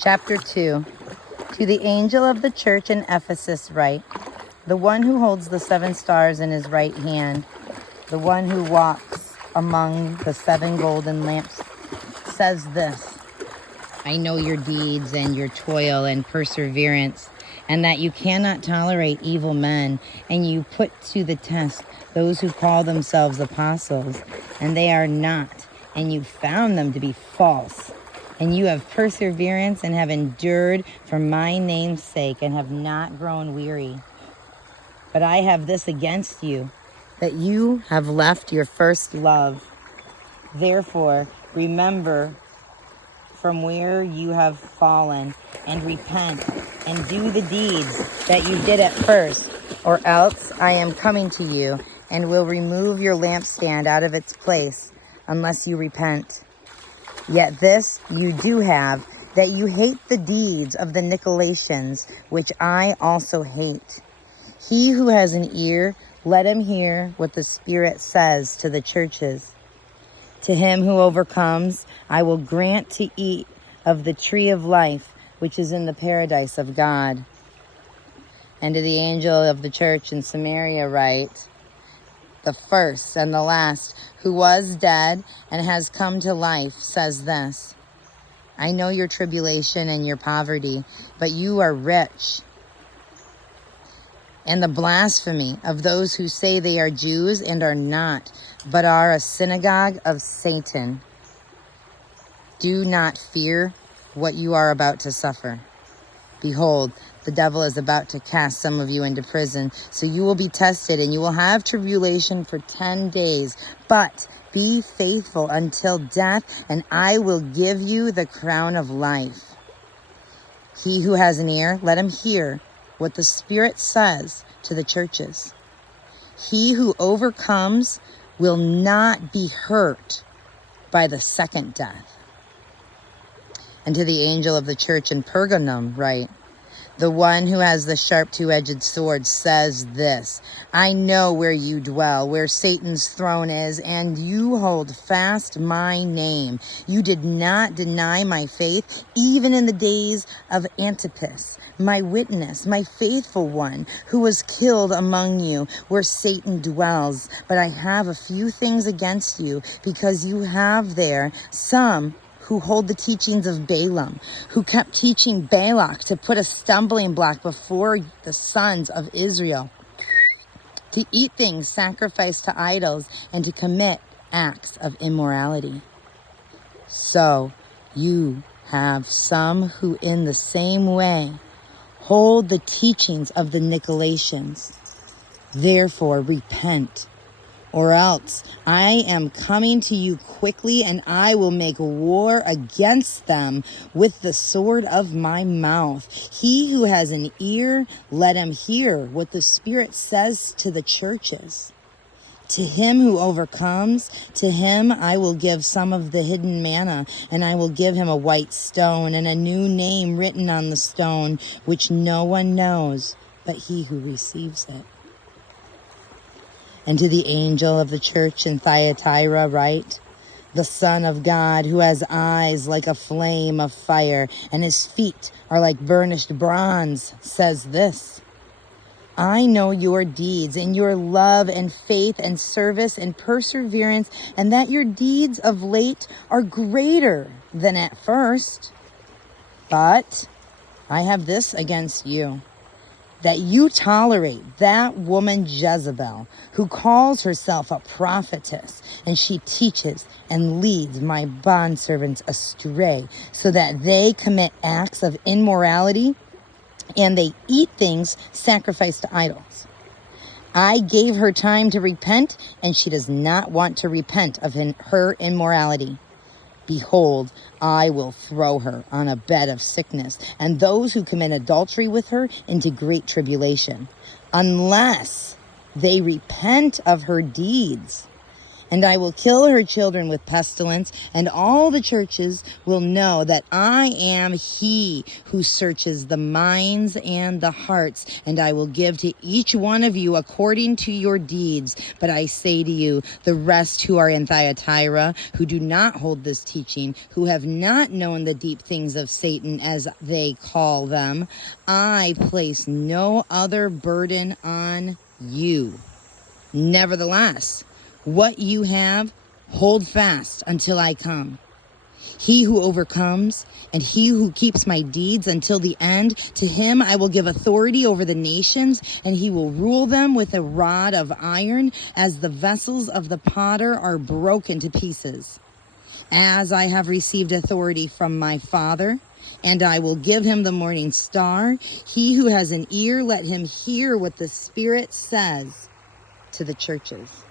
Chapter 2. To the angel of the church in Ephesus write, the one who holds the 7 stars in his right hand, the one who walks among the 7 golden lamps, says this: I know your deeds and your toil and perseverance, and that you cannot tolerate evil men, and you put to the test those who call themselves apostles, and they are not, and you found them to be false. And you have perseverance and have endured for my name's sake and have not grown weary. But I have this against you, that you have left your first love. Therefore, remember from where you have fallen and repent and do the deeds that you did at first, or else I am coming to you and will remove your lampstand out of its place unless you repent. Yet this you do have, that you hate the deeds of the Nicolaitans, which I also hate. He who has an ear, let him hear what the Spirit says to the churches. To him who overcomes, I will grant to eat of the tree of life, which is in the paradise of God. And to the angel of the church in Samaria write, the first and the last, who was dead and has come to life, says this: I know your tribulation and your poverty, but you are rich. And the blasphemy of those who say they are Jews and are not, but are a synagogue of Satan. Do not fear what you are about to suffer. Behold, the devil is about to cast some of you into prison, so you will be tested, and you will have tribulation for 10 days. But be faithful until death, and I will give you the crown of life. He who has an ear, let him hear what the Spirit says to the churches. He who overcomes will not be hurt by the second death. And to the angel of the church in Pergamum write, the one who has the sharp 2-edged sword says this: I know where you dwell, where Satan's throne is, and you hold fast my name. You did not deny my faith, even in the days of Antipas, my witness, my faithful one, who was killed among you, where Satan dwells. But I have a few things against you, because you have there some who hold the teachings of Balaam, who kept teaching Balak to put a stumbling block before the sons of Israel, to eat things sacrificed to idols, and to commit acts of immorality. So you have some who in the same way hold the teachings of the Nicolaitans. Therefore repent, or else I am coming to you quickly, and I will make war against them with the sword of my mouth. He who has an ear, let him hear what the Spirit says to the churches. To him who overcomes, to him I will give some of the hidden manna, and I will give him a white stone and a new name written on the stone, which no one knows but he who receives it. And to the angel of the church in Thyatira write, the Son of God, who has eyes like a flame of fire, and his feet are like burnished bronze, says this: I know your deeds, and your love and faith and service and perseverance, and that your deeds of late are greater than at first. But I have this against you, that you tolerate that woman Jezebel, who calls herself a prophetess, and she teaches and leads my bondservants astray, so that they commit acts of immorality, and they eat things sacrificed to idols. I gave her time to repent, and she does not want to repent of her immorality. Behold, I will throw her on a bed of sickness, and those who commit adultery with her into great tribulation, unless they repent of her deeds And I will kill her children with pestilence, and all the churches will know that I am he who searches the minds and the hearts, and I will give to each one of you according to your deeds. But I say to you, the rest who are in Thyatira, who do not hold this teaching, who have not known the deep things of Satan, as they call them, I place no other burden on you. Nevertheless, what you have, hold fast until I come. He who overcomes and he who keeps my deeds until the end, to him I will give authority over the nations, and he will rule them with a rod of iron, as the vessels of the potter are broken to pieces. As I have received authority from my Father, and I will give him the morning star. He who has an ear, let him hear what the Spirit says to the churches.